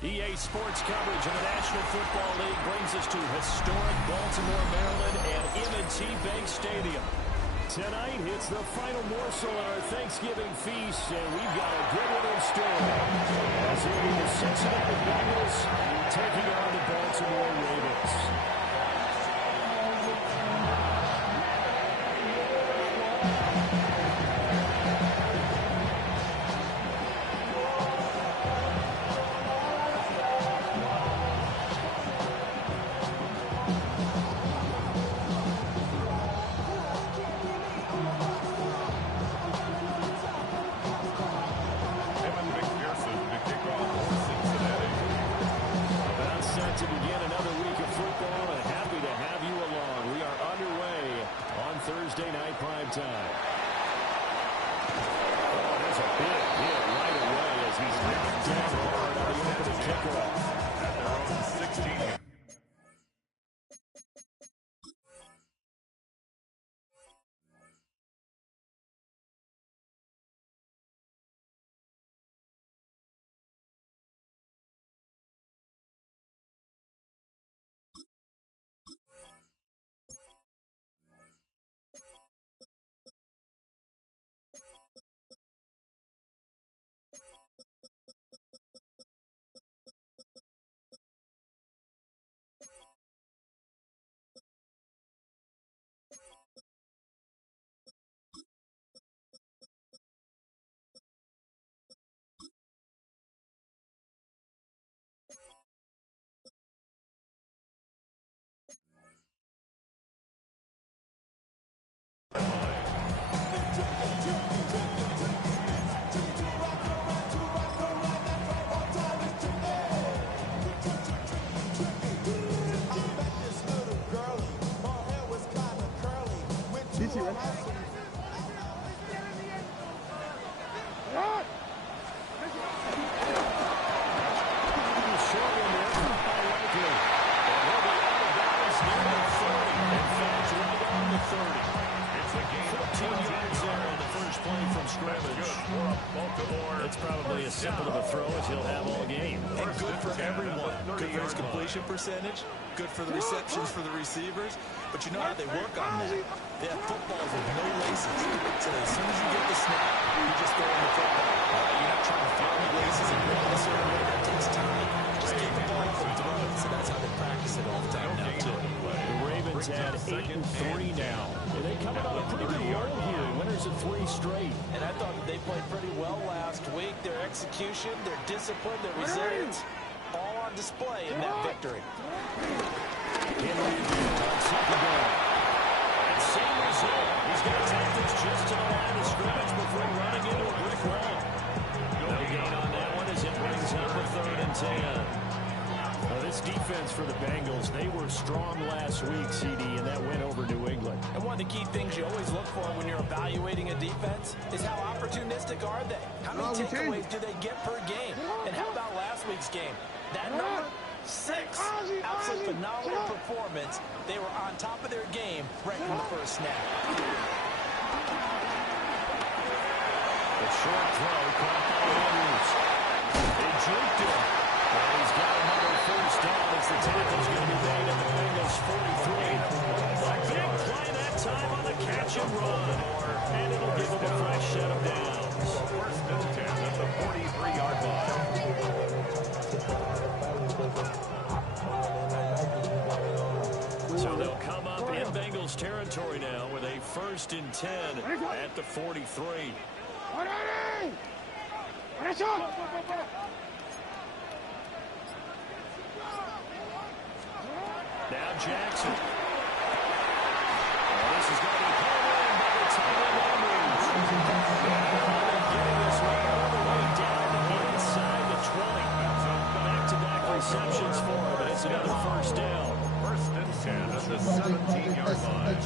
EA Sports coverage of the National Football League brings us to historic Baltimore, Maryland and M&T Bank Stadium. Tonight, it's the final morsel in our Thanksgiving feast, and we've got a good one in store. As it is the Cincinnati Bengals taking on the Baltimore Ravens. To begin another week of football, and happy to have you along. We are underway on Thursday night primetime. Oh, there's a big hit right away as he's knocked down hard on the opening kickoff. At their own 16. It's probably as simple of a throw as he'll have all game. And good for everyone. Good for his completion percentage. Good for the receptions for the receivers. But you know how they work on that. They have footballs with no laces. So as soon as you get the snap, you just throw in the football. You're not trying to find the laces and run this certain way. That takes time. Just get the ball and throw it. So that's how they practice it all the time now, too. The Ravens had 8-3 now. And they come out a pretty good roll here. Winners of 3 straight. And I thought they played pretty well last week. Their execution, their discipline, their resilience, all on display in that victory. Henry on second down. And same result. He's got tactics just to the line of scrimmage before running into a brick wall. No gain on that one as it brings up a 3rd and 10. Well, this defense for the Bengals, they were strong last week, CD, and that win over New England. And one of the key things you always look for when you're evaluating a defense is how opportunistic are they? How many takeaways do they get per game? And how about last week's game? That number, 6. Absolutely phenomenal performance. They were on top of their game right from the first snap. The short throw caught by Andrews. They juked him. And he's got another first down as the tackle's going to be made at the Bengals 43. A big play that time on the catch and run. And it'll give them a fresh set of downs. First and 10 at the 43-yard line. So they'll come up in Bengals territory now with a 1st and 10 at the 43. Now Jackson. This is going to be pulled in by the tight end Andrews. Getting this one all the way down inside the 20. Back-to-back receptions for him, and it's another first down. 1st and 10 at the 17-yard line.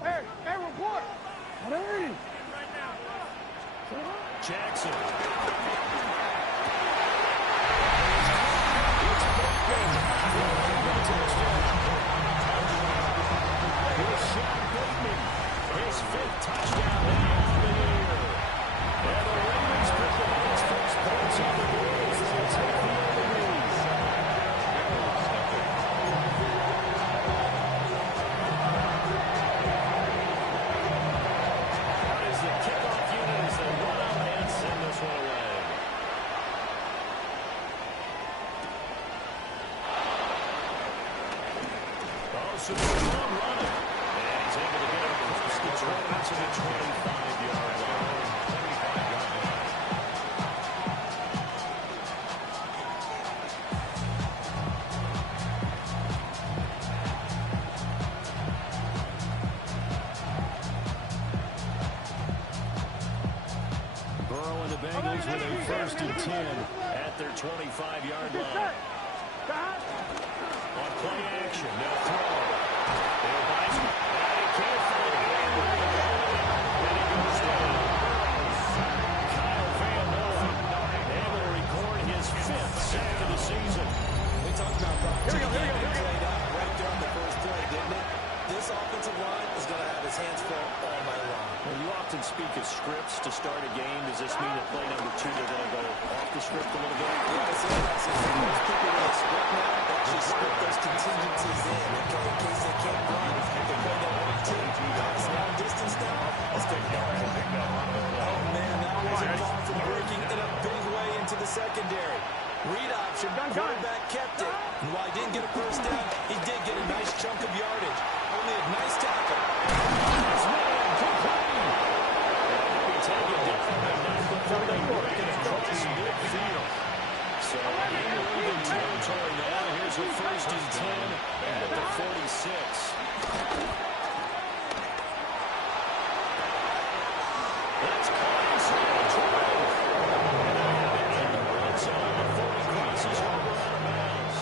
Hey, report. Jackson. Here's Sean Bateman. His 5th touchdown now on the year. some strong running. And he's able to get across the 20 to the 25-yard line. Burrow and the Bengals with a 1st and 10 at their 25-yard line. On play action, they'll throw. They'll buy some. And he can't find it. And he goes down. Kyle Van Noy able to record his 5th sack of the season. We talked about Brock. Here we go. Played out right there on the first play, didn't it? This offensive line is going to have his hands full all night long. Well, you often speak of scripts to start a game. Does this mean that play number 2 they're going to go off the script a little bit? Yes, most people with a script now, they actually script those contingencies in, okay, in case they can't run the play they want to. Guys, long distance now, let's go. Oh, man, that wasn't far from breaking in a big way into the secondary. Read option, quarterback kept it. And while he didn't get a first down, he did get a nice chunk of yardage. Only a nice tackle. So in Raven territory now. Here's a 1st and 10 at the 46. That's close. It's on before he crosses over out of bounds.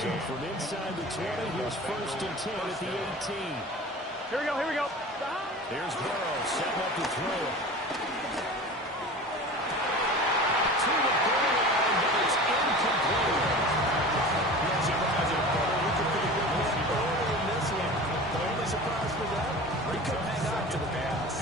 So from inside the 20, here's 1st and 10 at the 18. Here we go. Here's Burrow setting up to throw. To the goal line, but it's incomplete. No surprise at all. We could be early in this one. The only surprise for them, he couldn't hang on to the pass.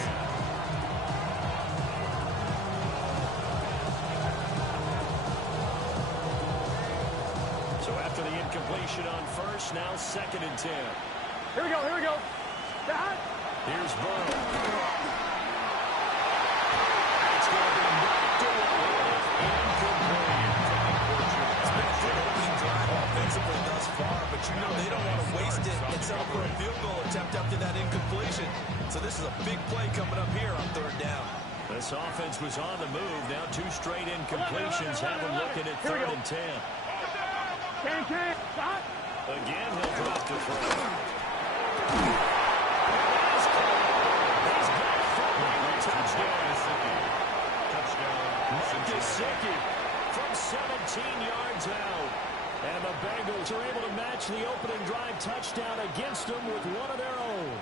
So after the incompletion on 1st, now 2nd and 10. Here we go. Here's Burrow. It's going to be knocked away. Incomplete. It's been a good opening drive offensively thus far, but you know they don't want to waste it and settle for a field goal attempt after that incompletion. So this is a big play coming up here on 3rd down. This offense was on the move. Now 2 straight incompletions have them looking at 3rd and 10. Again, he'll drop to throw. Gesicki from 17 yards out. And the Bengals are able to match the opening drive touchdown against them with one of their own.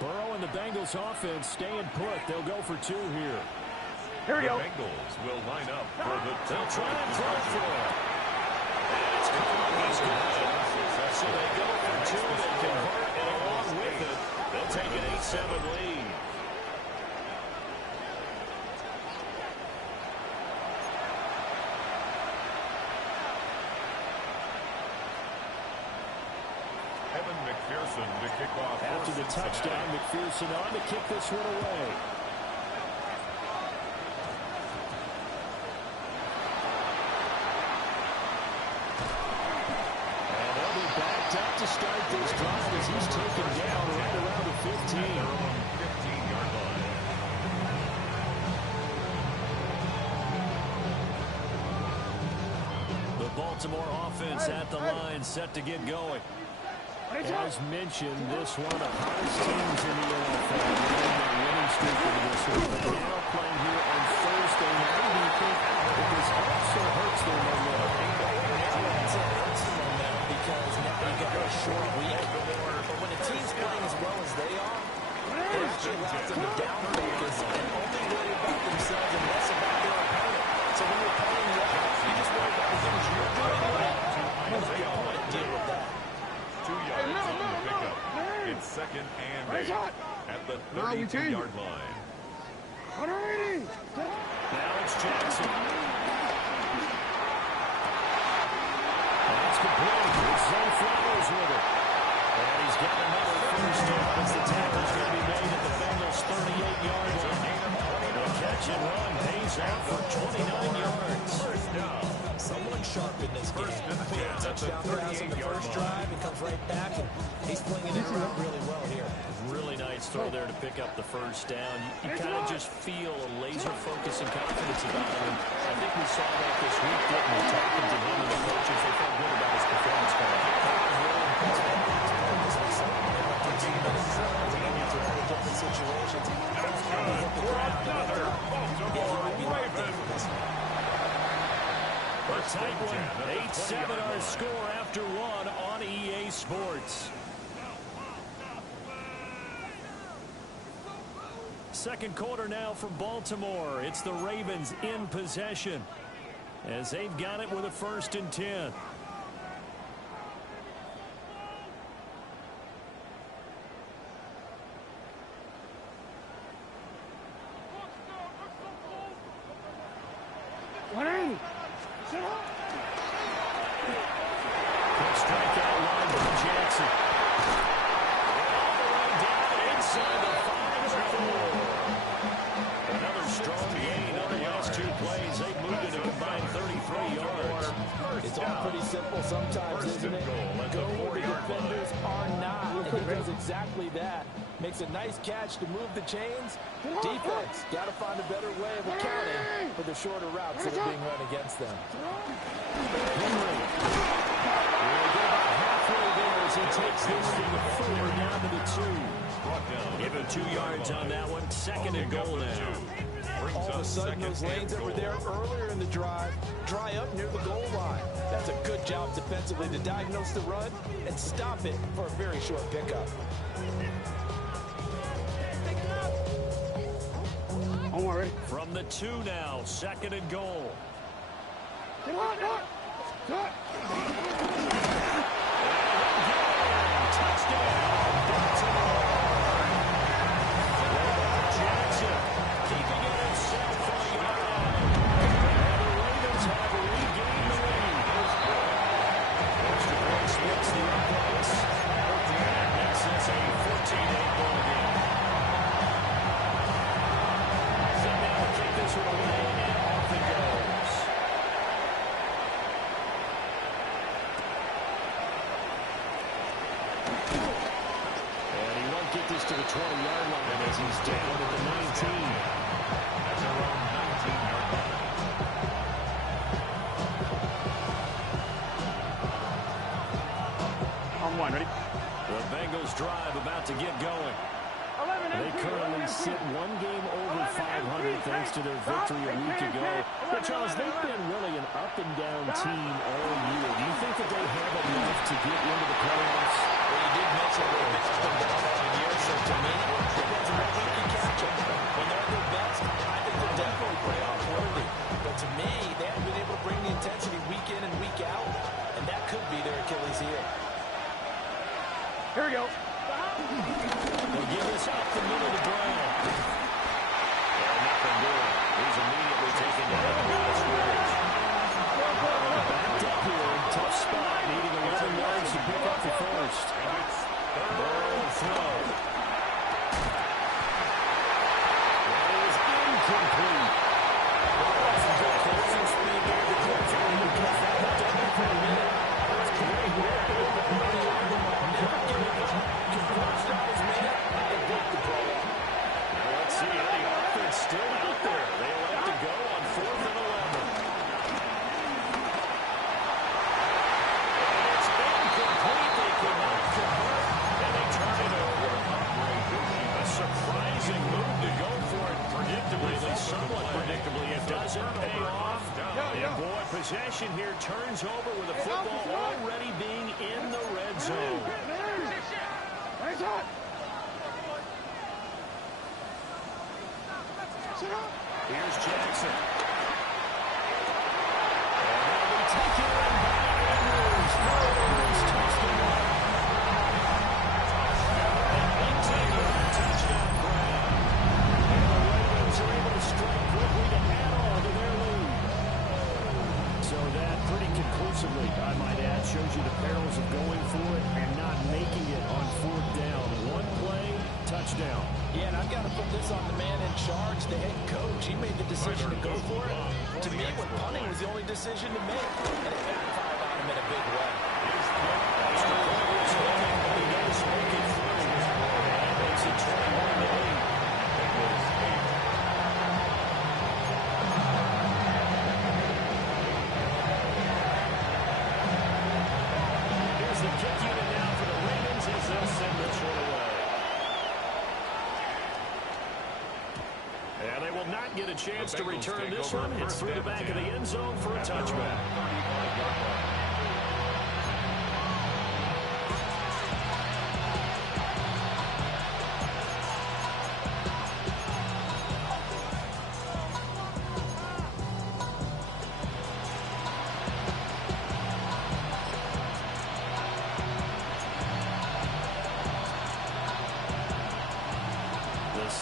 Burrow and the Bengals offense staying put. They'll go for 2 here. Here we go. The Bengals will line up for the They'll try and throw for it. It's caught. He's good. So they go for 2. They convert, and along with it, they'll take an 8-7 lead. McPherson to kick off. After the touchdown, McPherson on to kick this one away. And they'll be backed up to start this drive as he's taken down right around the 15. 15-yard line. The Baltimore offense at the line, set to get going. As mentioned, this one of the hottest teams in the NFL. They're winning streak of this one. But now playing here on Thursday night. Do you think that this also hurts their momentum? It hurts the momentum because now you got a short week. But when a team's playing as well as they are, it actually allows them to down focus and only worry about themselves and less about their opponent. So when you're playing well, you just worry about the things you're doing well. And let your opponent deal with that. 2 yards on the pickup. It's 2nd and 8 at the 32-yard line. Now it's Jackson. That's complete. It's Zay Flowers with it. And he's got another first down as the tackle's going to be made at the Bengals' 38-yard line. The catch and run pays out for 29 yards. First down. Someone sharp in this game. Touchdown pass on the first drive. It comes right back, and he's flinging it around really well here. Really nice throw there to pick up the first down. You kind of just feel a laser focus and confidence about him. And I think we saw that this week, didn't we? Talking to him and the coaches, they felt good about his performance coming out. Really impressive. Different situations. A tight one. 8-7 our score after one on EA Sports. Second quarter now from Baltimore. It's the Ravens in possession as they've got it with a 1st and 10. Strikeout line by Jackson. All the way down inside the 5. Another strong gain on the last 2 plays. They've moved it a combined 33 yards. It's all pretty simple sometimes, isn't it? Go where the defenders are not. And he does exactly that. Makes a nice catch to move the chains. Defense got to find a better way of accounting for the shorter routes that are being run against them. Henry. We'll get about halfway there as he takes this from the 4 down to the 2. Give him 2 yards on that one. 2nd and goal now. All of a sudden, those lanes that were there earlier in the drive dry up near the goal line. That's a good job defensively to diagnose the run and stop it for a very short pickup. From the 2 now, 2nd and goal. Touchdown. Jackson keeping it himself for a yard. The Ravens have regained the lead. Extra point splits the uprights. And makes this a 14-8 ball game. Set down to kick this one away, and off it goes. And he won't get this to the 20-yard line as he's down at the 19. That's around 19-yard line. On one, ready? The Bengals drive about to get going. They currently sit 1 game over 500 thanks to their victory a week ago. But Charles, they've been really an up-and-down team all year. Do you think that they have enough to get into the playoffs? Well, you did mention that they've been up and down all year, so to me, it doesn't matter when you catch them. When they're at their best, I think they're definitely playoff worthy. But to me, they haven't been able to bring the intensity week in and week out, and that could be their Achilles heel. Here we go. They'll give this up the middle to Brown. And nothing doing. He's immediately taken down the line of scrimmage. Backed up here in tough spot, needing 11 yards to pick up the first. Burrow throw. That is incomplete. Some good closing speed there. The Colts are able to catch that up for a minute. That's great work over the 40-yard line. Never giving up. Your first shot is made and break the play up. Now let's see. The offense still out there. They elect to go on 4th and 11. And it's incomplete. They could not convert, and they turn it over. A surprising move to go for it predictably, at least somewhat predictably. It doesn't pay off. And boy, possession here turns over with the football already being in the red zone. Here's Jackson. And they'll be taken in by Andrews. Throws, touchdown. An 18-yard touchdown grab. And the Ravens are able to strike quickly to add on to their lead. So that pretty conclusively, I might add, shows you the perils of going for it and not making it on 4th down. One play, touchdown. Yeah, and I've got to put this on the man in charge, the head coach. He made the decision to go for it. To me, when punting was the only decision to make. And it backfired on him in a big way. Extra point was looking, but he does make it through. And makes it 21-8. Here's the kick unit now for the Ravens as they'll send this one away. And they will not get a chance to return this one. It's through the back of the end zone for a touchback.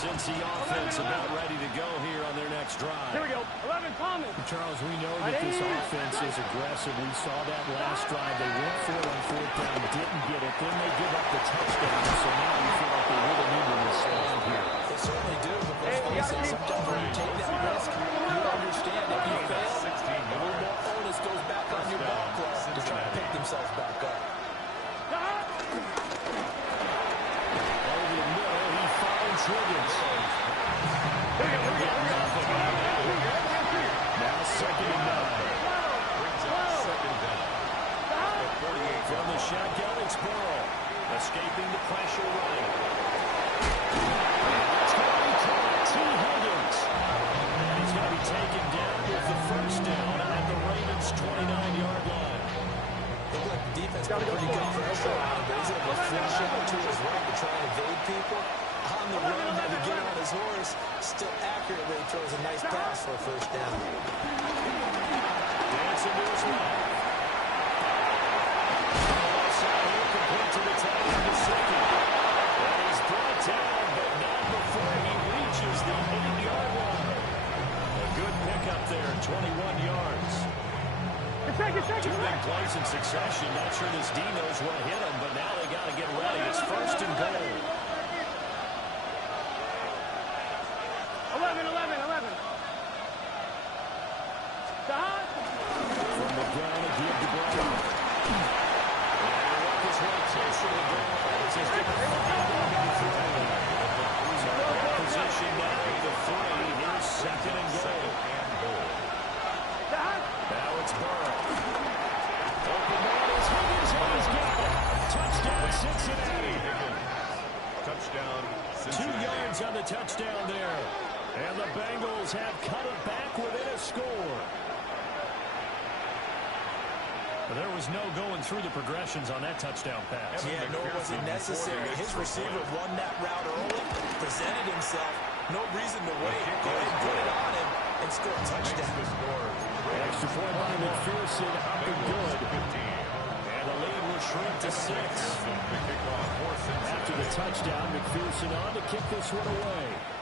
Cincy offense about ready to go here on their next drive. Here we go. 11, Thomas. Charles, we know that this offense is aggressive. We saw that last drive. They went for it on fourth down, didn't get it. Then they give up the touchdown. So now you feel like they really need to respond here. They certainly do, but sometimes when you take that risk, you understand if you fail, a little more onus goes back on your ball club to try to pick themselves back up. Higgins. Now second and 9. Brings up second down. From the shotgun, it's Burrow. Escaping the pressure right. It's going to be caught. T. Higgins. And he's going to be taken down with the first down at the Ravens' 29-yard line. Looked like the defense got pretty good pressure on him, but he's able to flash out to his right to try and evade people. On the run, had to get on his horse. Still accurately throws a nice pass for a first down. Dancing to his left. Outside here, complete to the tight end, the second. And he's brought down, but not before he reaches the 8-yard line. A good pickup there, 21 yards. Two big plays in succession. Not sure this D knows what hit him, but now they got to get ready. It's first and goal. 11. From the ground, a give to Brown. And work his way closer to the goal. As he's going to find the three. He's in that position now at the 3. Here's second and goal. Now it's Burrow. Open man is Higgins, and he's got it. Touchdown, Cincinnati. Touchdown, Cincinnati. 2 yards on the touchdown there. And the Bengals have cut it back within a score. But there was no going through the progressions on that touchdown pass. Yeah, nor was it necessary. His receiver won that route early, presented himself. No reason to wait. Go ahead and put it on him and score a touchdown. Extra point by McPherson, up and good. And the lead will shrink to 6. After the touchdown, McPherson on to kick this one away.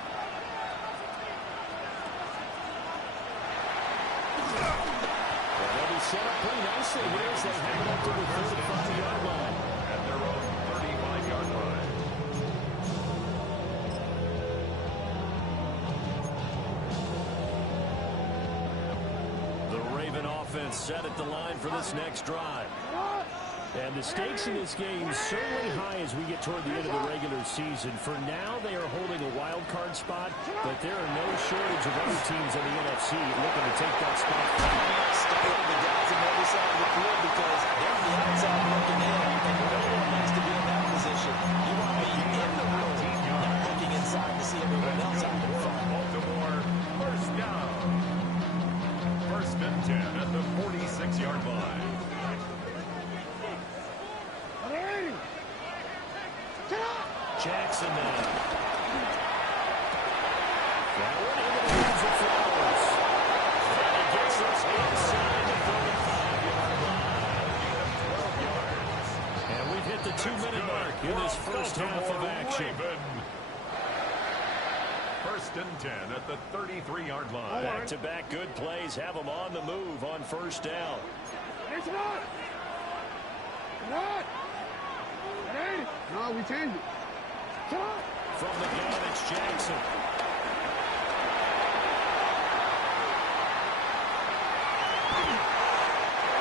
Set up pretty nicely here as they have it up to the 35-yard line. At their own 35-yard line. The Raven offense set at the line for this next drive. And the stakes in this game certainly high as we get toward the end of the regular season. For now, they are holding a wild card spot, but there are no shortage of other teams in the NFC looking to take that spot. Stay the guys on the other side of the field because they're on the outside looking in, and no one wants to be in that position. You want to be in the room, not looking inside to see everyone else having fun. Baltimore, first down. First and 10 at the 46-yard line. Jackson now. That one into the hands of Flowers. And it gets us inside the 35-yard line. And we've hit the 2-minute mark in this first half of action. First and 10 at the 33-yard line. Back-to-back good plays have them on the move on first down. No, we changed it. From the gun, it's Jackson.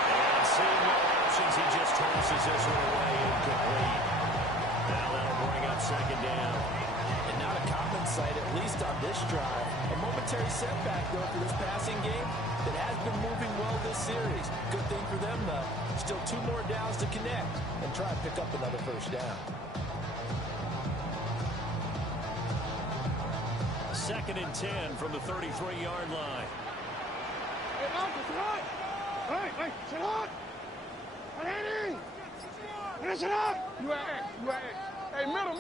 And seeing no options, he just tosses this one away incomplete. Now that'll bring up second down. And not a common sight, at least on this drive. A momentary setback, though, for this passing game that has been moving well this series. Good thing for them, though. Still 2 more downs to connect and try and pick up another first down. Second and 10 from the 33-yard line. Hey, Malcolm, sit up! Hey, sit up! Hey, sit up! You at, hey, middle.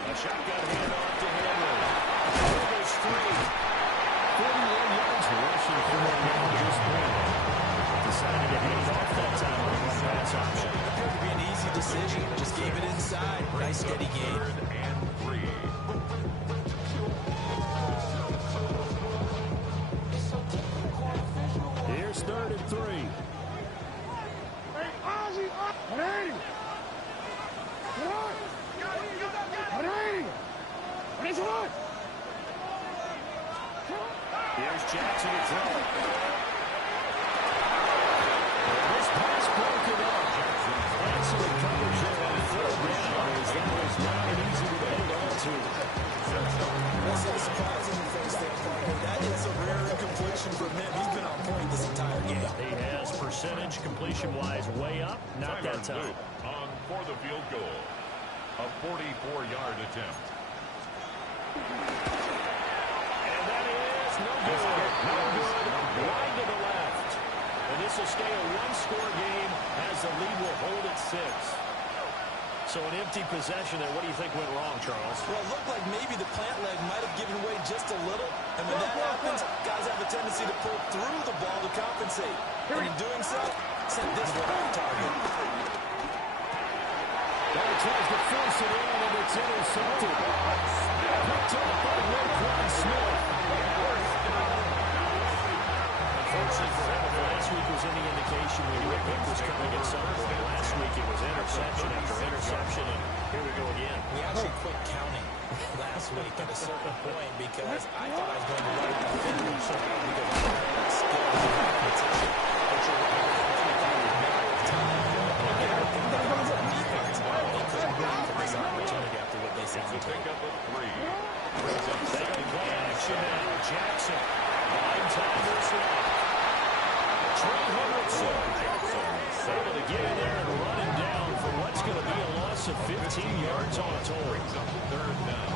A shotgun handoff to Henry. Bengals 3. 41 yards rushing for the Bengals point. Decided to hand it off that time with one pass option. Appeared to be an easy decision. Just gave it inside. Nice steady game. 3rd and 3. Here's 3rd and 3. Hey, Ozzy, hey! Sit up! Hey, sit up! Here's Jackson to throw. This pass broken up. Excellent coverage there on 3rd down. That was not an easy one to hold on to. That's a surprising to face that partner. That is a rare incompletion from him. He's been on point this entire game. He has percentage completion-wise way up. Not that time. On for the field goal. A 44-yard attempt. And that is no good. No good. Wide to the left. And this will stay a one-score game as the lead will hold at 6. So an empty possession there. What do you think went wrong, Charles? Well, it looked like maybe the plant leg might have given way just a little. And when that happens, guys have a tendency to pull through the ball to compensate. And in doing so, sent this one off target. Well, tries to force it in, and it's intercepted. Picked up by Roquan Smith. Unfortunately for him, last week was any indication we knew Pick was coming at some point. Last week it was interception after interception, and here we go again. We actually quit counting last week at a certain point because I thought I was going to run out of finish because I had skills and competition. But you're right. Jackson, line time this left. Trey Hendrickson able to get in there and run him down for what's going to be a loss of 15 yards on a total. 3rd down.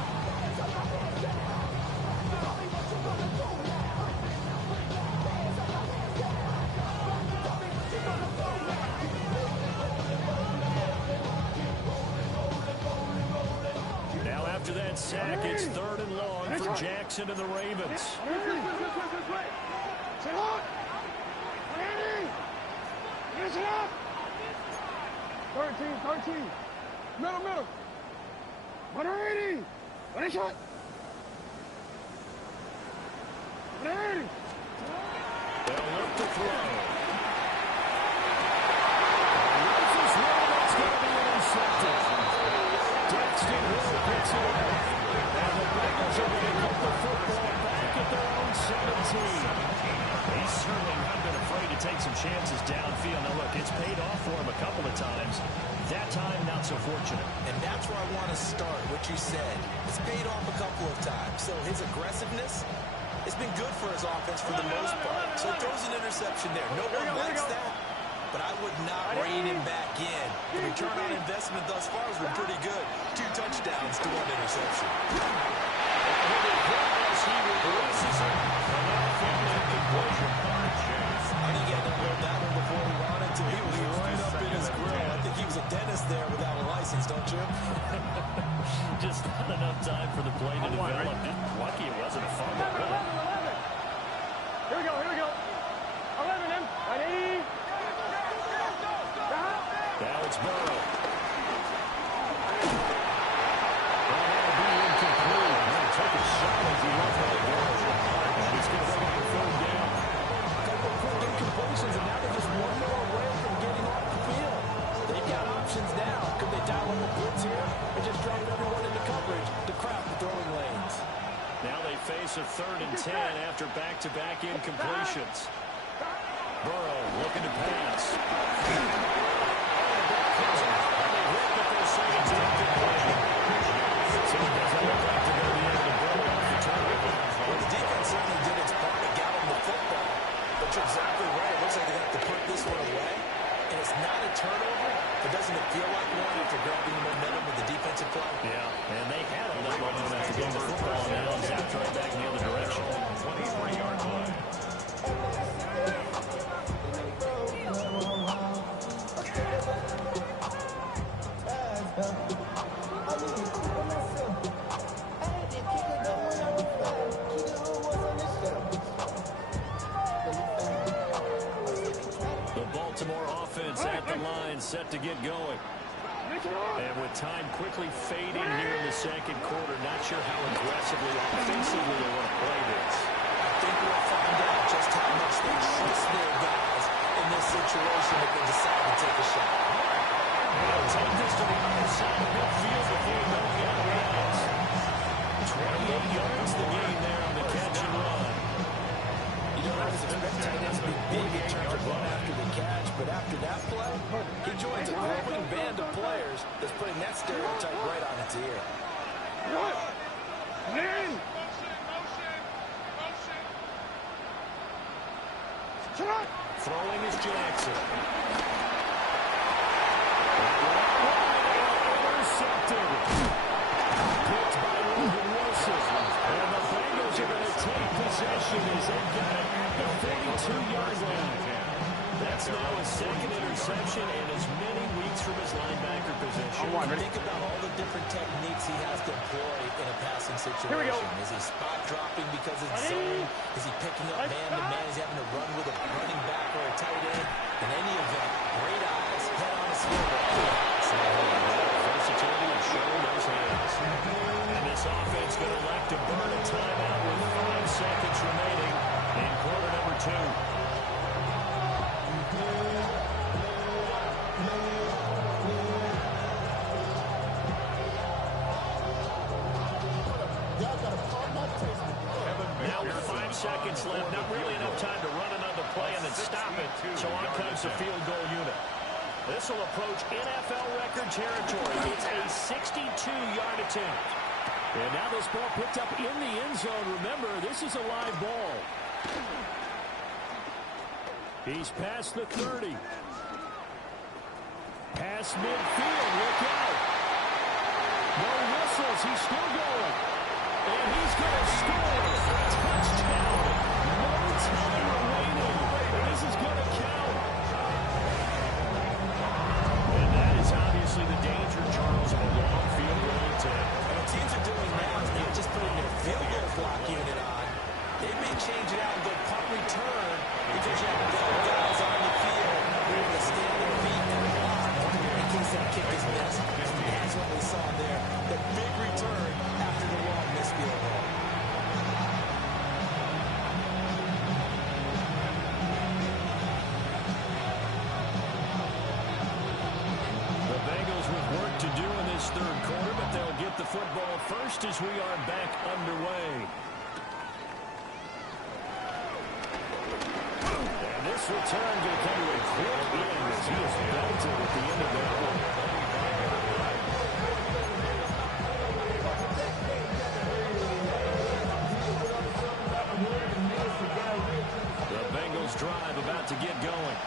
Now after that sack, it's 3rd and long for Jackson and the Ravens. Sit up! Hey! Sit up! 13. Middle. 180! What is it? 180! They'll look to throw. Rifles roll, that's going to be intercepted. Dexter Hill picks it up. And the Bengals are going to get the football back at their own 17. He's certainly not been afraid to take some chances downfield. Now, look, it's paid off for him a couple of times. That time, not so fortunate. And that's where I want to start, what you said. It's paid off a couple of times. So his aggressiveness has been good for his offense for the most part. So he throws an interception there. No one likes that, but I would not rein him back in. The return on investment thus far has been pretty good. 2 touchdowns to 1 interception. I think he had to hold that one before he wanted to. He was right up in his grill. I think he was a dentist there without a license, don't you? Just not enough time for the play to develop. Lucky it wasn't a fumble. Here we go. 11 him. Ready? Now it's Burrow. That'll be incomplete. He'll take a shot as he left that ball. And he's going to go on 3rd down. A couple of quick incompletions, and now they're just one more away from getting off the field. They've got options now. Could they dial up a blitz here or just drop everyone into coverage us a 3rd and 10 after back-to-back incompletions. Burrow looking to pass. Well, the defense certainly did its part to get him the football. But you're exactly right. It looks like they have to put this one away. And it's not a turnover, but doesn't it feel like one after grabbing the momentum with the defensive play? Yeah, and they had all that momentum after getting the football, and now zapped right back in the other direction. 23-yard line. At the line, set to get going. And with time quickly fading here in the second quarter, not sure how aggressively, offensively they want to play this. I think we'll find out just how much they trust their guys in this situation if they decide to take a shot. They'll take this to the other side of midfield before going out of bounds. 28 yards the gain there on the catch and run. You know, I was expecting this to be big in terms of run after the catch, but after that play, he joins a growing band of players that's putting that stereotype right on its ear. Throwing is Jackson. Intercepted. Picked by Logan Wilson. And the Bengals are going to take possession as they got it at the 42-yard line. That's now his second interception and as many weeks from his linebacker position. Think about all the different techniques he has to employ in a passing situation. Is he spot dropping because it's zone? Is he picking up man-to-man? Is he having to run with a running back or a tight end? In any event, great eyes, head on his field. Versatility and showing those hands. And this offense going to elect to burn a timeout with 5 seconds remaining in quarter number 2. Now with 5 seconds left, not really enough time to run another play and then stop it. So on comes the field goal unit. This will approach NFL record territory. It's a 62-yard attempt. And now this ball picked up in the end zone. Remember, this is a live ball. He's past the 30. Past midfield. Look out. No whistles. He's still going. And he's going to score. Touchdown. No time remaining. This is going to count. And that is obviously the danger, Charles, of a long field goal attempt. And what teams are doing now is not just putting their field goal block unit on. They may change it out and go punt return because you have guys on the field who are going to stand their feet and block in case that kick is missed. And that's what we saw there. The big return after the long missed field goal. The Bengals with work to do in this third quarter, but they'll get the football first as we are back underway. And this return going to come to a quick end as he is belted at the end of that one. The Bengals drive about to get going.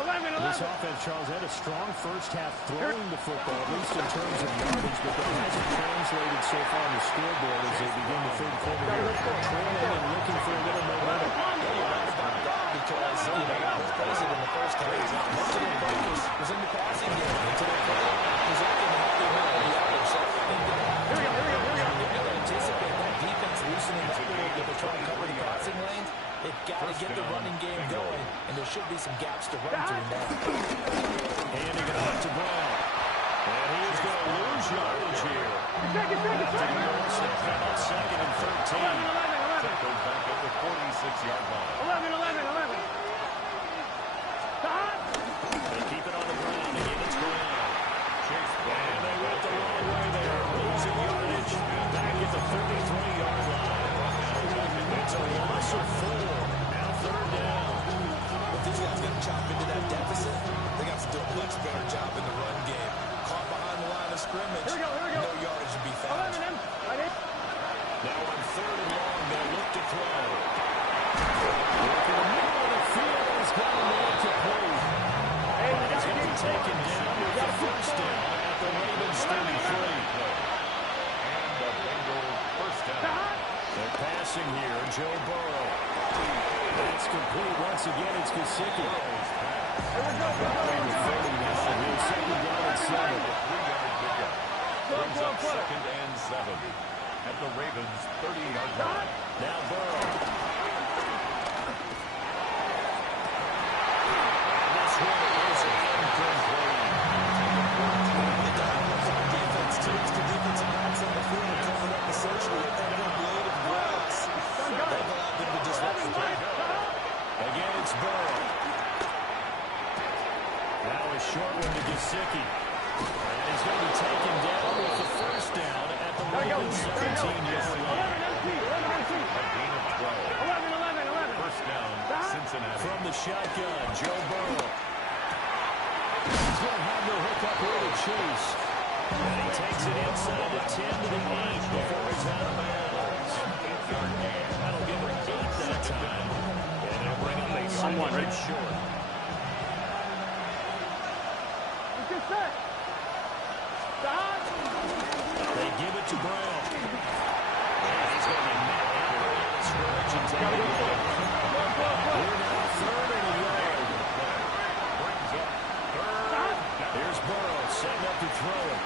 This offense, Charles, had a strong first half throwing the football, at least in terms of yardage, but that hasn't translated so far on the scoreboard as they begin the third quarter here. Trailing and looking for a little momentum. Because, you know, let's face it, in the first half, most of their focus was in the passing game until they was looking to help them out of the other. So, here we go. You're going to anticipate that defense loosening up a little bit to try to cover the passing lanes. They've got to get the running game going, and there should be some gaps to run through now. Handing it off to Brown. And he is going to lose yardage here. Second and 13. Goes back at the 46-yard line. 11. They keep it on the ground. Again, it's Brown. And they went the wrong way there. Losing yardage back at the 33-yard line. passing here. Joe Burrow. That's complete. Once again, it's Gesicki. Second down and 7. Brings up 2nd and 7 at the Ravens' 30-yard line. Now Burrow. This one is incomplete. Defense, two extra defensive backs on the field are coming up essentially every blade of grass. They've allowed them to disrupt the play. Again, it's Burrow. Now a short one to Gesicki. And he's going to be taken down with the first down at the Ravens' 17-yard line. A gain of 12. First down, Cincinnati. From the shotgun, Joe Burrow. He's going to have no hookup here to Chase. And he takes it inside the 10 to the 8 before he's out of bounds. 8-yard gain. That'll give him 8 that time. And they'll bring up a second and short. They give it to Brown. And he's going to be met out of the scrimmage and take it away. We're now 3rd and a yard. Brings up 3rd. Here's Burrow setting up to throw it.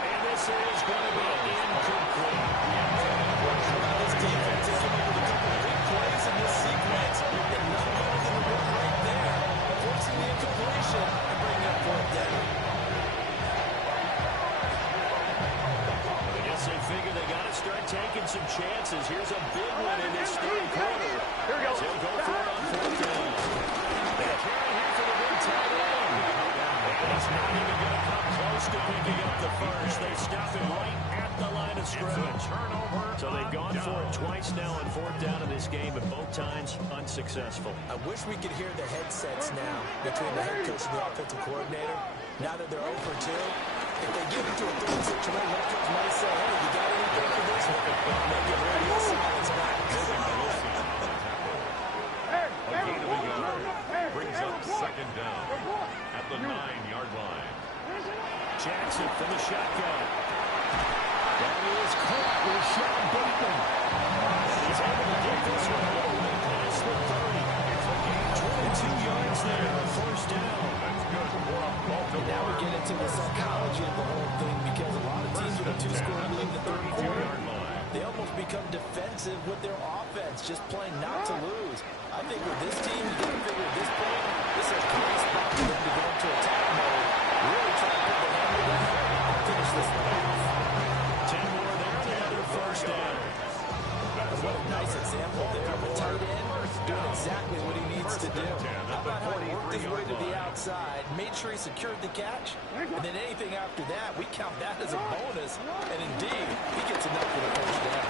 And this is going to be incomplete. This defense has come up with a couple of big plays in this sequence, and none more than the one right there, forcing the incompletion and bringing up 4th down. I guess they figure they got to start taking some chances. Here's a big one in this third quarter. Here he goes. He'll go for it on 4th down. They carry here for the big tight end. And he's not even going to come close to picking up the first. They stop him right at the line of scrimmage. So they've gone for it twice now on 4th down in this game, and both times unsuccessful. I wish we could hear the headsets now between the head coach and the offensive coordinator. Now that they're 0 for 2, if they get into a third situation, head coach might say, hey, you got anything for this one? Make it radio silence back. A gain of a yard. Brings up 2nd down at the 9-yard line. Jackson from the shotgun. That is caught with Sean Bateman. He's able to get this one all the way past the 30. 22 yards there, 1st down. That's good for a Baltimore. Now we get into the psychology of the whole thing, because a lot of teams with a 2-score lead in the third quarter, they almost become defensive with their offense, just playing not to lose. I think with this team, you got to figure at this point, this is a great spot for them to go into attack mode, really try to put the hammer down and finish this one off. 10 more there, another 1st down. What a nice example there of a tight end doing exactly what he needs to do. How about how he worked his way to the outside, made sure he secured the catch, and then anything after that, we count that as a bonus, and indeed, he gets enough for the 1st down.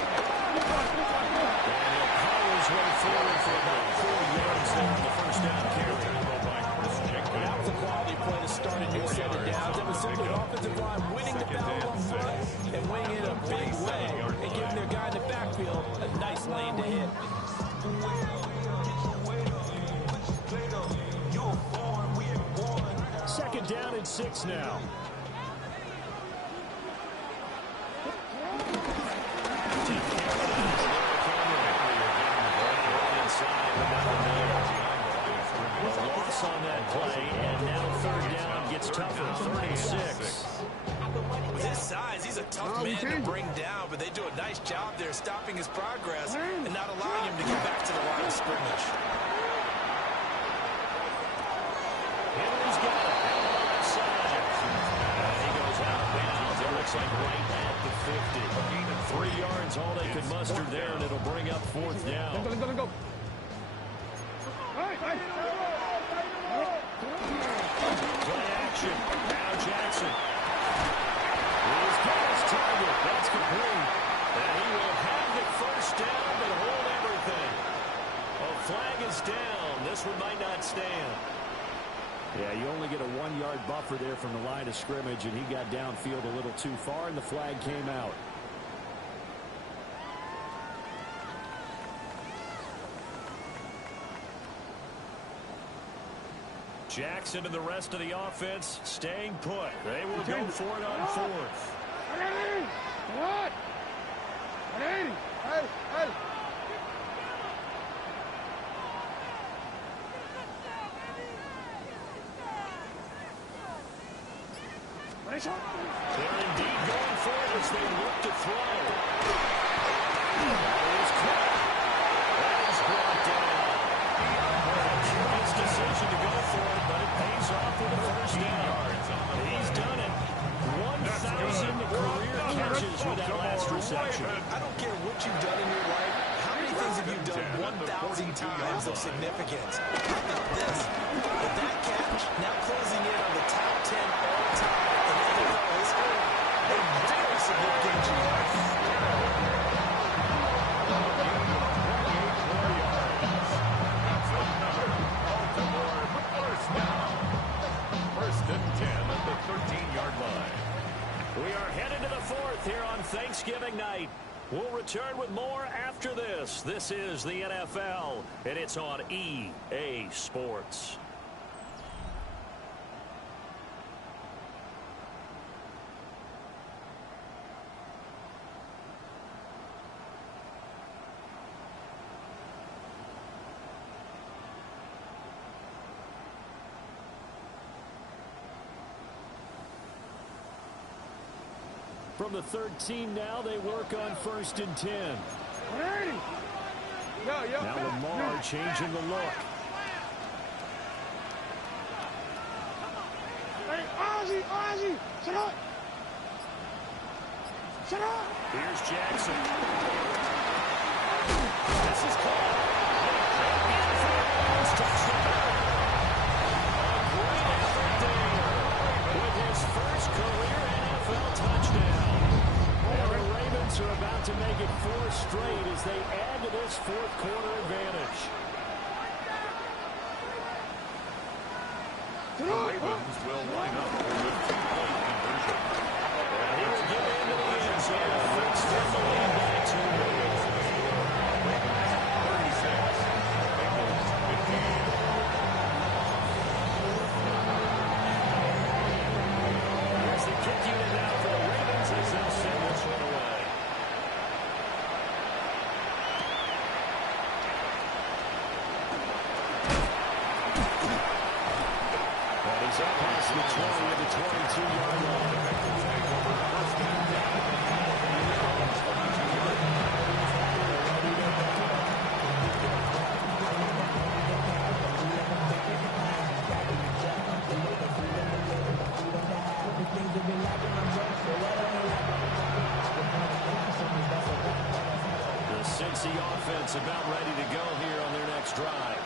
And he'll power his way forward for about 4 yards there on the 1st down carry. And that was a quality play to start a new set of downs. It was simply an offensive line winning the battle up front and winning it a big way and giving their guy in the backfield a nice lane to hit. 2nd down and 6 now. A loss on that play, and now 3rd down gets tougher, 3rd and 6. With his size, he's a tough man to bring down, but they do a nice job there stopping his progress and not allowing him to get back to the line of scrimmage. Henry's got it on the left side. He goes out of bounds. It looks like right at the 50. 3 yards, all they could muster there, and it'll bring up 4th down. Let's go. Play action. Now Jackson. He's got his target. That's complete. And he will have the 1st down, but hold everything. A flag is down. This one might not stand. Yeah, you only get a 1-yard buffer there from the line of scrimmage, and he got downfield a little too far, and the flag came out. Jackson and the rest of the offense staying put. They will go for it on 4th. Hey, They're indeed going for it as they look to throw. That is caught. That is brought down. A curious decision to go for it, but it pays off with a first down. He's done it. 1,000 career catches with that last reception. I don't care what you've done in your life. How many things have you done 1,000 times of significance? How about this? With that catch, now closing in on the top 10 all-time in NFL history, a very significant achievement. First and 10 at the 13-yard line. We are headed to the fourth here on Thanksgiving night. We'll return with more after this. This is the NFL, and it's on EA Sports. From the 13 now, they work on 1st and 10. Now Lamar changing the look. Hey, Ozzie, shut up. Shut up. Here's Jackson. This is caught. Touchdown. A great effort there with his first career NFL touchdown. And the Ravens are about to make it 4 straight as they add to this fourth quarter advantage. The Ravens will line up for the 2-point conversion. And he will get into the end zone. Extend the lead by 2. Ravens 36, Bengals 15. Here's the kick unit now for the Ravens as they'll send this one away. And he's up past the 20 to the 22-yard line. The Cincy offense about ready to go here on their next drive.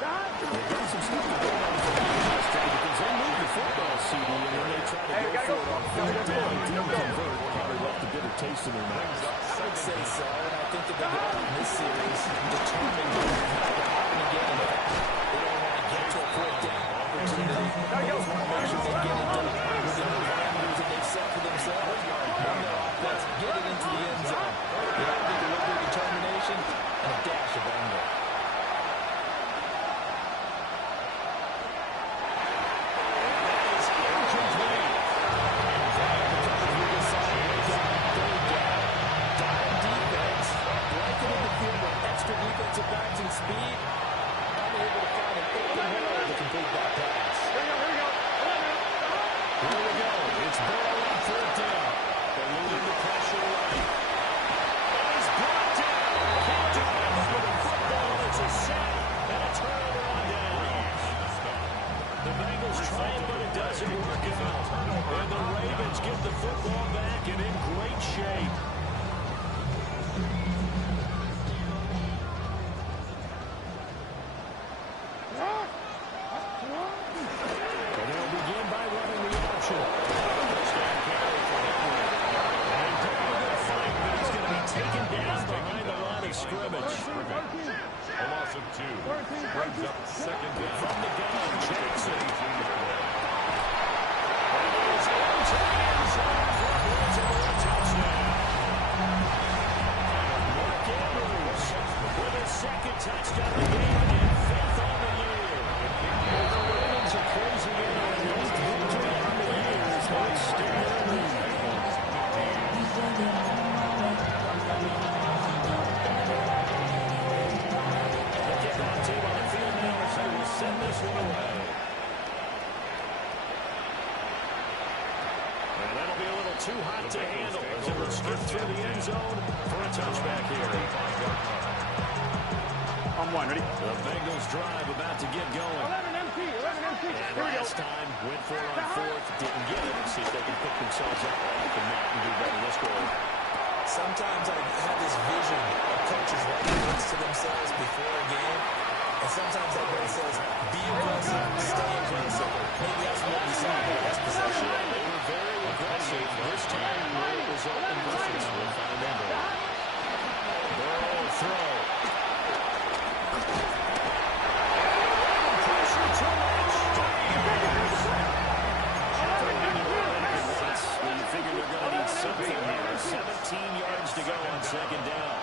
They've got some stuff to go on for yesterday because they moved the football, CD, and then they tried to go for it on 4th down. Didn't convert. Probably left a bitter taste in their mouth. I would say so, and I think that they go out in this series determined to happen again. They don't want to get to a 4th down opportunity. They just want to make sure they get it done within the parameters that they've set for themselves. Run their offense, get it into the end zone. They have to deliver determination and a dash of anger. Defensive backs and speed, unable to find an open hole to complete that pass. Here we go. It's Burrow on 4th down. They're moving the pressure right. He's brought down. Can't do anything with the football. It's a sack and a turnover on downs. The Bengals try it, but it doesn't work out. And the Ravens get the football back and in great shape. A loss of 2. Brings up 2nd down. From the gun, Jackson. Mark Andrews with his 2nd touchdown of the game and 5th on the year. The Ravens are closing in on an 8th victory on the year as they extend their lead. Send this one away. handle as it will skip through the end zone for a touchback here. On one, ready? The Bengals drive about to get going. 11 MT, 11 MT. And last time, went for it on fourth, didn't get it. See if they can pick themselves up off the mat and do better this goal. Sometimes I have this vision of coaches writing notes to themselves before a game, and sometimes that note says, be aggressive, stay aggressive. Maybe that's what we saw in the last possession. They were very aggressive. This time, will result in misses. We'll find out. Burrow throw. You figure they're going to need something here. 17 yards to go on second down.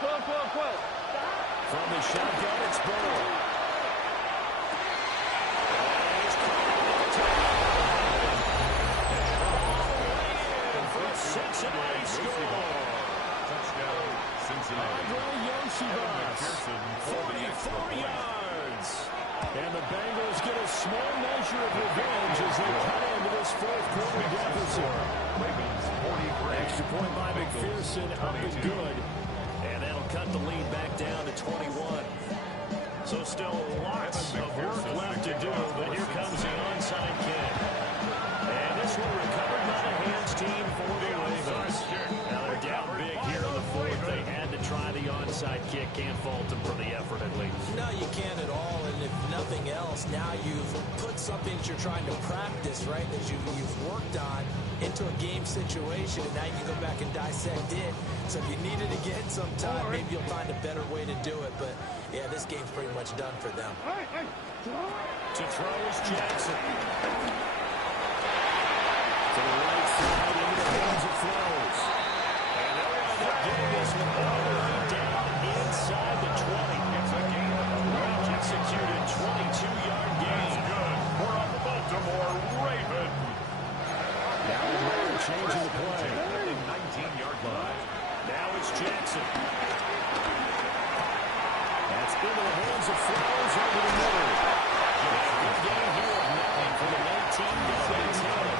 12. From the shotgun, it's Burrow. For a Cincinnati score. Touchdown, Cincinnati. Andre 44 yards. And the Bengals get a small measure of revenge as they cut into this fourth quarter deficit. Ravens 43. Extra point by McPherson, up and good. And that'll cut the lead back down to 21. So still lots of work left to do, but here comes the onside kick. And this one recovered by the hands team for the Ravens. Now they're down big here in the fourth. They had to try the onside kick. Can't fault them for the effort at least. No, you can't at all, and if nothing else, now you've put something that you're trying to practice, right, that you've worked on into a game situation, and now you can go back and dissect it. So if you need it again sometime, maybe you'll find a better way to do it. But, yeah, this game's pretty much done for them. To throw is Jackson. To the right side, into the hands of Flowers. And they're going to get this one all the way down inside the 20. It's a game. Well executed 22-yard gain. Good for a Baltimore Raven. Now we're changing the play. At the 19-yard line. Now it's Jackson. That's into the hands of Flowers over the middle. Good game here of 9 for the 19-yard team.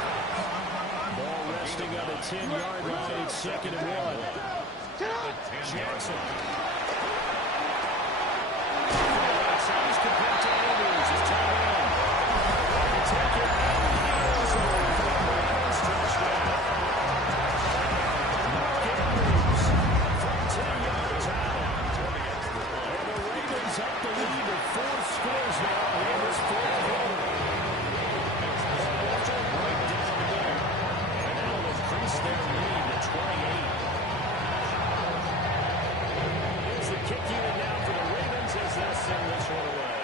Ball resting on the 10-yard line. It's 2nd and 1. Jackson. He's complete to Andrews. It's tight end. Take it out of the end zone for the Ravens touchdown. Mark Andrews from 10 yards out. And the Ravens up the lead to 4 scores now in this fourth quarter. Right down the middle. And that'll increase their lead to 28. Here's the kick unit now for the Ravens as they send this one away.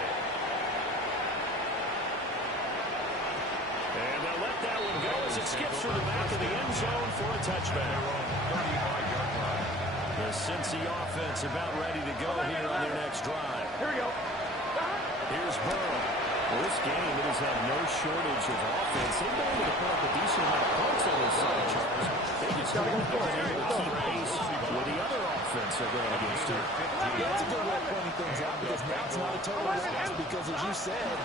And they'll let that one go as it skips through the back of the end zone for a touchback. The Cincy offense about ready to go here on their next drive. Here we go. Here's Burrow. Well, this game, it has had no shortage of offense. They've been able to put up a decent amount of points on this side, Charles. They just haven't been able to keep pace with the other offense they're going against here. Yeah, it's a good way of pointing things out because now it's not a total loss because, as you said,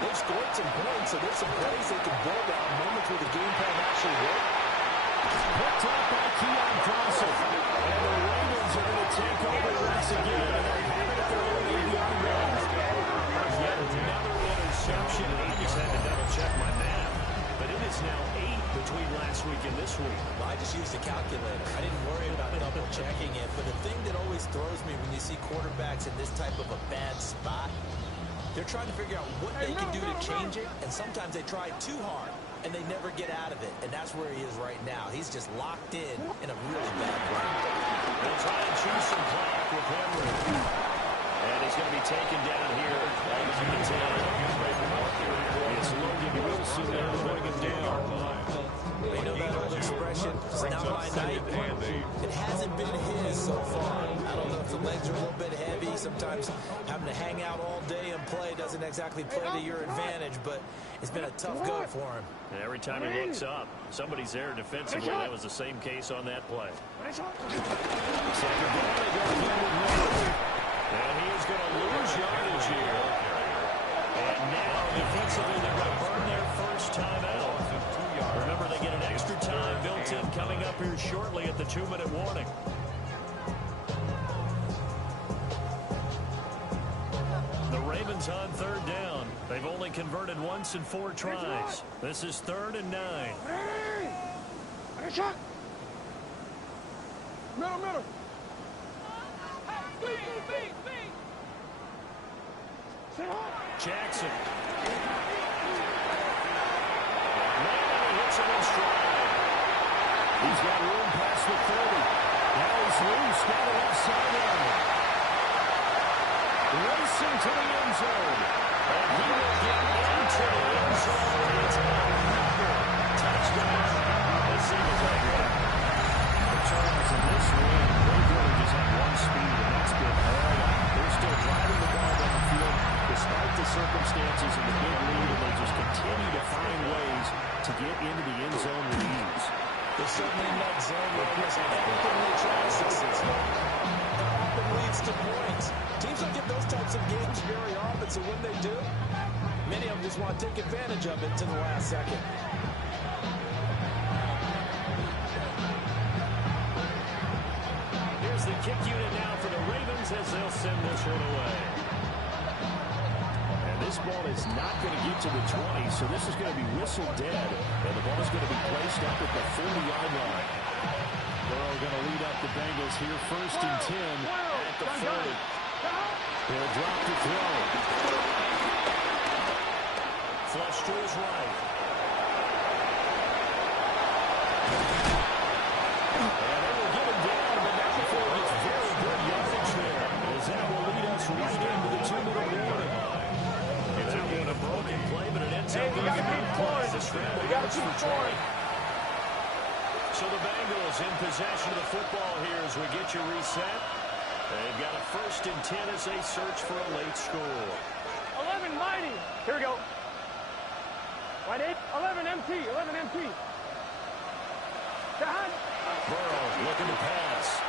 they've scored some points, so there's some plays they can build on, moments where the game plan actually worked. Picked up by Keon Johnson. And the Ravens are going to take over once again. And they have it at their own 8-yard line. Yet another interception. I just had to double-check my math. But it is now 8 between last week and this week. Well, I just used a calculator. I didn't worry about double-checking it. But the thing that always throws me when you see quarterbacks in this type of a bad spot, they're trying to figure out what they can do to change it, and sometimes they try too hard, and they never get out of it. And that's where he is right now. He's just locked in a really bad way. They'll try and choose some clock with Henry. And he's going to be taken down here. It's Logan Wilson there to bring him down. You know that old expression, it's not my night. It hasn't been his so far. I don't know if the legs are a little bit heavy. Sometimes having to hang out all day and play doesn't exactly play to your advantage, but it's been a tough go for him. And every time he looks up, somebody's there defensively. That was the same case on that play. Second down, they go again with Miller. And he is going to lose yardage here. And now, defensively, they're going to burn their first time out. Remember, they get an Extra time built in coming up here shortly at the 2-minute warning. The Ravens on third down. They've only converted once in 4 tries. This is 3rd and 9. Shot. Middle. Jackson. Man, he hits him in stride. He's got room past the 30. Now he's loose down the left sideline. Racing to the end zone. And he will get into the end zone. It's another touchdown. Let's see what's right here. Charles, in this win, they really just have one speed, and that's been all out. They're still driving the ball down the field despite the circumstances and the big lead, and they just continue to find ways to get into the end zone with ease. They're certainly in that zone where there's everything they try to succeed. Often leads to points. Teams don't get those types of games very often, so when they do, many of them just want to take advantage of it to the last second. Here's the kick unit now for the Ravens as they'll send this one away. And this ball is not going to get to the 20, so this is going to be whistled dead, and the ball is going to be placed up at the 40-yard line. Burrow going to lead up the Bengals here, 1st and 10 at the 40. He'll drop to throw. Flush to his right. And they will get him down, but not before it's very good yardage there, as that will lead us right into the 2-minute warning. It's a broken play, but it ends up being a big play. The scramble goes for Troy. So the Bengals in possession of the football here as we get you reset. They've got a 1st and 10 as they search for a late score. 11 mighty. Here we go. Right 8. 11 MT. 11 MT. Burrow looking to pass.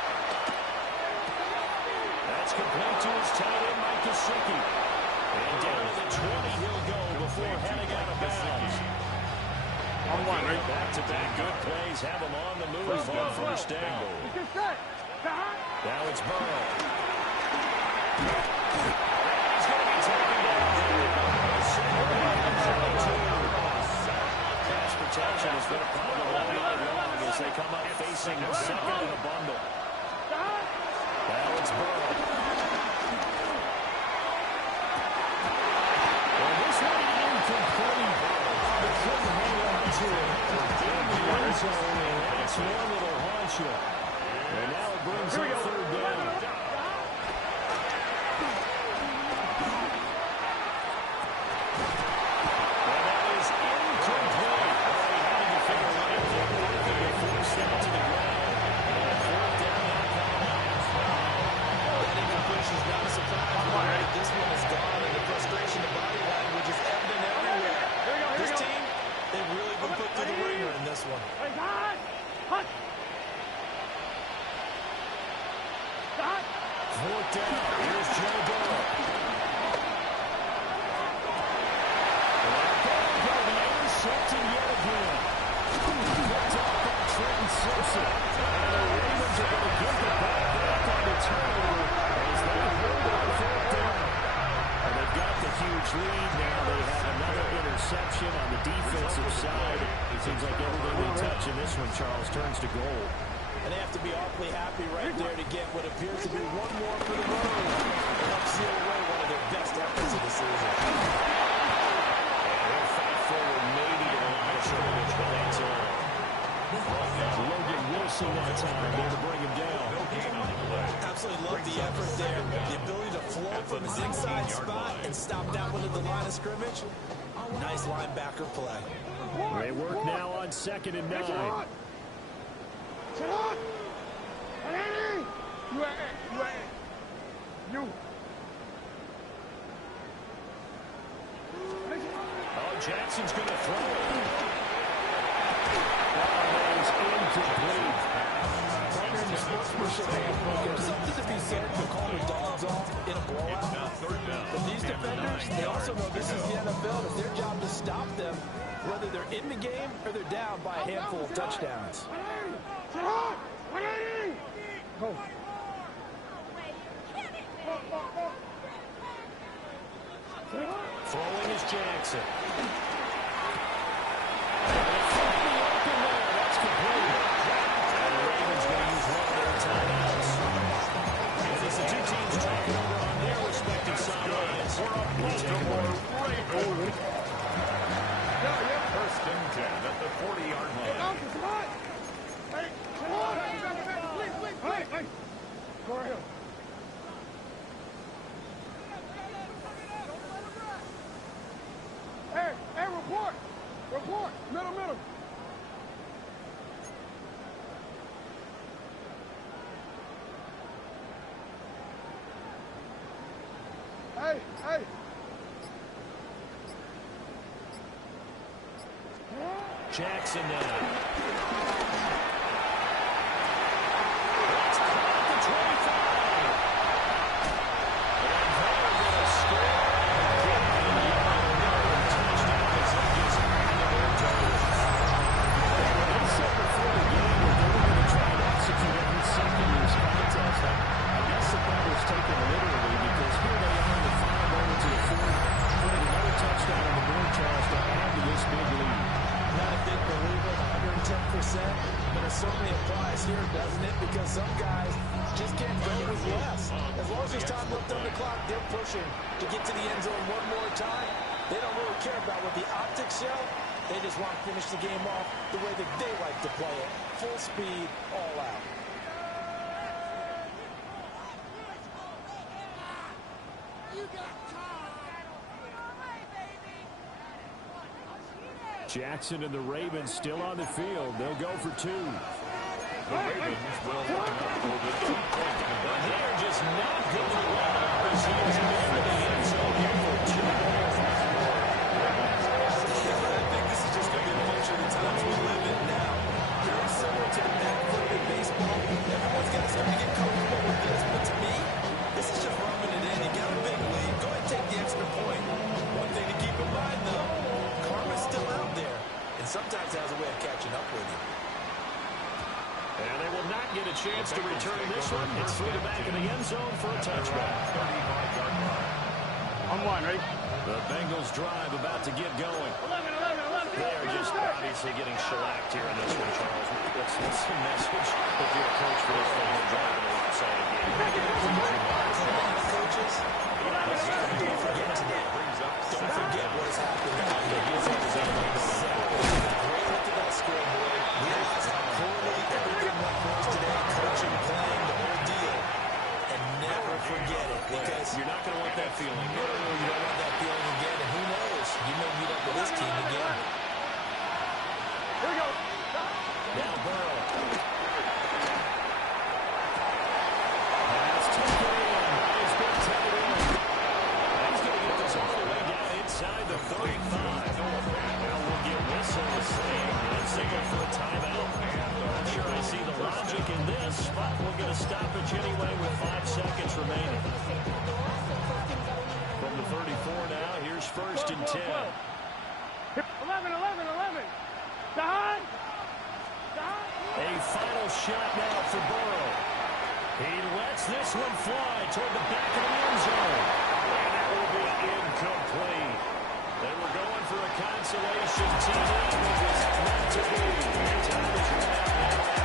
That's complete to his tight end, Mike Gesicki. And down to the 20 he'll go before heading out of bounds. Back-to-back good plays have him on the move for a 1st down. Now it's Burrow. He's going to be taken down. Pass protection has been a problem all night long as they come up facing 2nd in a bundle. Now it's Burrow. Well, this one incomplete. They couldn't hang on to it. In the end zone, and that's one that'll haunt you. And now it brings up 3rd down. And that is incomplete. Having to figure out if they're working to force that to the ground. And 4th down and That incompletion is not a surprise. Right? This one is gone, and the frustration, the body language is evident everywhere. This team, they've really been put through the ringer in this one. 4th down. Here's Joe Burrow. Intercepted yet again. Picked up by Trenton Simpson. And the Ravens are going to get the ball back on the turnover as they hold on 4th down. And they've got the huge lead now. They have another interception on the defensive side. It seems like everything they touch in this one, Charles, turns to gold. And they have to be awfully happy right there to get what appears to be one more for the road. And help seal away one of their best efforts of the season. And they'll fight forward maybe to the line of scrimmage, but that's all. Logan Wilson that time there to bring him down. Absolutely love the effort there. The ability to flow from his inside spot and stop that one at the line of scrimmage. Nice linebacker play. They work now on 2nd and 9. Oh, Jackson's going to throw it. That is incomplete. There's something to be said for calling dogs off in a blowout. But these defenders, They also know this is the NFL. It's their job to stop them, whether they're in the game or they're down by a handful of touchdowns. Go. Throwing is Jackson. That's complete. And the Ravens going to use one of their timeouts. As the two teams talking over on their respective sidelines. For a Baltimore Ravens. First and 10 at the 40-yard line. Hey, go ahead. Hey, report. Middle. Hey. Jackson now. But it certainly applies here, doesn't it? Because some guys just can't go with less. As long as there's time left on the clock, they're pushing to get to the end zone one more time. They don't really care about what the optics show. They just want to finish the game off the way that they like to play it. Full speed, all out. Jackson and the Ravens still on the field. They'll go for two. The Ravens will line up for the 2-point conversion. They're just not going well as he is into the end zone here for two. I think this is just going to be a function of the times we live in now. Very similar to the back foot in baseball. Everyone's got to start to get comfortable with this. But to me, this is just rubbing it in. You got a big lead. Go ahead and take the extra point. One thing to keep in mind, though, karma's still out there. And sometimes has a way of catching up with you. And they will not get a chance to return this one. It's through the back of the end zone for a touchback. 35-yard line. On one, right? The Bengals drive about to get going. 11. They are just obviously getting shellacked here in this one, Charles. What's the message if you're a coach for this thing and driving a lopsided game? Coaches, don't forget today. Don't forget what has happened on the defense. Great look at that scoreboard. Realize how poorly everything went for us today. Coaching, playing, the whole deal. And never forget it, because You're not going to want that feeling. no, you don't want that feeling again. And who knows? You may meet up with this team again. Here we go. Now Burrow. Pass taken in. It's been taken in. He's going to get this all the way down inside the 35. Well, we'll get whistles and signal for a timeout. Not sure I see the logic in this, but we'll get a stoppage anyway with 5 seconds remaining. From the 34 now, here's first and 10. 11. Don. A final shot now for Burrow. He lets this one fly toward the back of the end zone. And it will be incomplete. They were going for a consolation TD. It was not to be. Time is running out now.